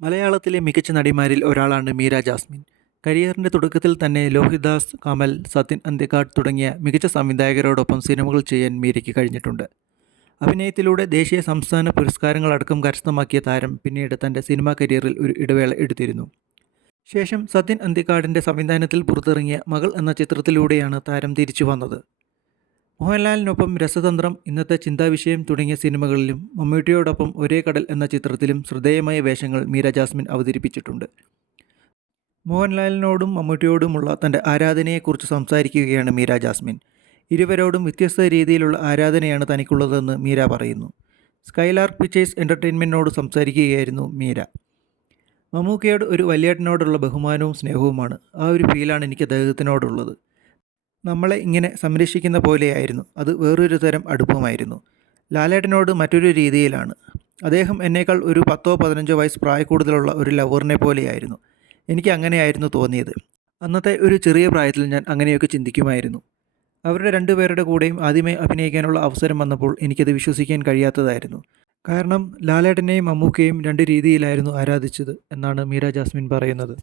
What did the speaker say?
മലയാളത്തിലെ മികച്ച നടിമാരിൽ ഒരാളാണ് മീര ജാസ്മിൻ. കരിയറിന്റെ തുടക്കത്തിൽ തന്നെ ലോഹിദാസ് കമൽ, സത്യൻ അന്തിക്കാട് തുടങ്ങിയ മികച്ച സംവിധായകരോടൊപ്പം സിനിമകൾ ചെയ്യാൻ മീരയ്ക്ക് കഴിഞ്ഞിട്ടുണ്ട്. അഭിനയത്തിലൂടെ ദേശീയ, സംസ്ഥാന പുരസ്കാരങ്ങളടക്കം കരസ്ഥമാക്കിയ താരം പിന്നീട് തന്റെ സിനിമാ കരിയറിൽ ഒരു ഇടവേള എടുത്തിരുന്നു. ശേഷം സത്യൻ അന്തിക്കാടിന്റെ സംവിധാനത്തിൽ പുറത്തിറങ്ങിയ മകൾ എന്ന ചിത്രത്തിലൂടെയാണ് താരം തിരിച്ചുവന്നത്. മോഹൻലാലിനൊപ്പം രസതന്ത്രം, ഇന്നത്തെ ചിന്താവിഷയം തുടങ്ങിയ സിനിമകളിലും മമ്മൂട്ടിയോടൊപ്പം ഒരേ കടൽ എന്ന ചിത്രത്തിലും ശ്രദ്ധേയമായ വേഷങ്ങൾ മീര ജാസ്മിൻ അവതരിപ്പിച്ചിട്ടുണ്ട്. മോഹൻലാലിനോടും മമ്മൂട്ടിയോടുമുള്ള തന്റെ ആരാധനയെക്കുറിച്ച് സംസാരിക്കുകയാണ് മീര ജാസ്മിൻ. ഇരുവരോടും വ്യത്യസ്ത രീതിയിലുള്ള ആരാധനയാണ് തനിക്കുള്ളതെന്ന് മീര പറയുന്നു. സ്കൈലാർക്ക് പിക്ചേഴ്സ് എന്റർടൈൻമെന്റിനോട് സംസാരിക്കുകയായിരുന്നു മീര. മമ്മൂക്കയോട് ഒരു വലിയേട്ടനോടുള്ള ബഹുമാനവും സ്നേഹവുമാണ്. ആ ഒരു ഫീലാണ് എനിക്ക് അദ്ദേഹത്തിനോടുള്ളത്. നമ്മളെ ഇങ്ങനെ സംരക്ഷിക്കുന്ന പോലെയായിരുന്നു. അത് വേറൊരു തരം അടുപ്പമായിരുന്നു. ലാലേട്ടനോട് മറ്റൊരു രീതിയിലാണ്. അദ്ദേഹം എന്നേക്കാൾ ഒരു പത്തോ പതിനഞ്ചോ വയസ്സ് പ്രായക്കൂടുതലുള്ള ഒരു ലവറിനെ പോലെയായിരുന്നു. എനിക്ക് അങ്ങനെയായിരുന്നു തോന്നിയത്. അന്നത്തെ ഒരു ചെറിയ പ്രായത്തിൽ ഞാൻ അങ്ങനെയൊക്കെ ചിന്തിക്കുമായിരുന്നു. അവരുടെ രണ്ടുപേരുടെ കൂടെയും ആദ്യമേ അഭിനയിക്കാനുള്ള അവസരം വന്നപ്പോൾ എനിക്കത് വിശ്വസിക്കാൻ കഴിയാത്തതായിരുന്നു. കാരണം ലാലേട്ടനെയും മമ്മൂക്കയെയും രണ്ട് രീതിയിലായിരുന്നു ആരാധിച്ചത് എന്നാണ് മീര ജാസ്മിൻ പറയുന്നത്.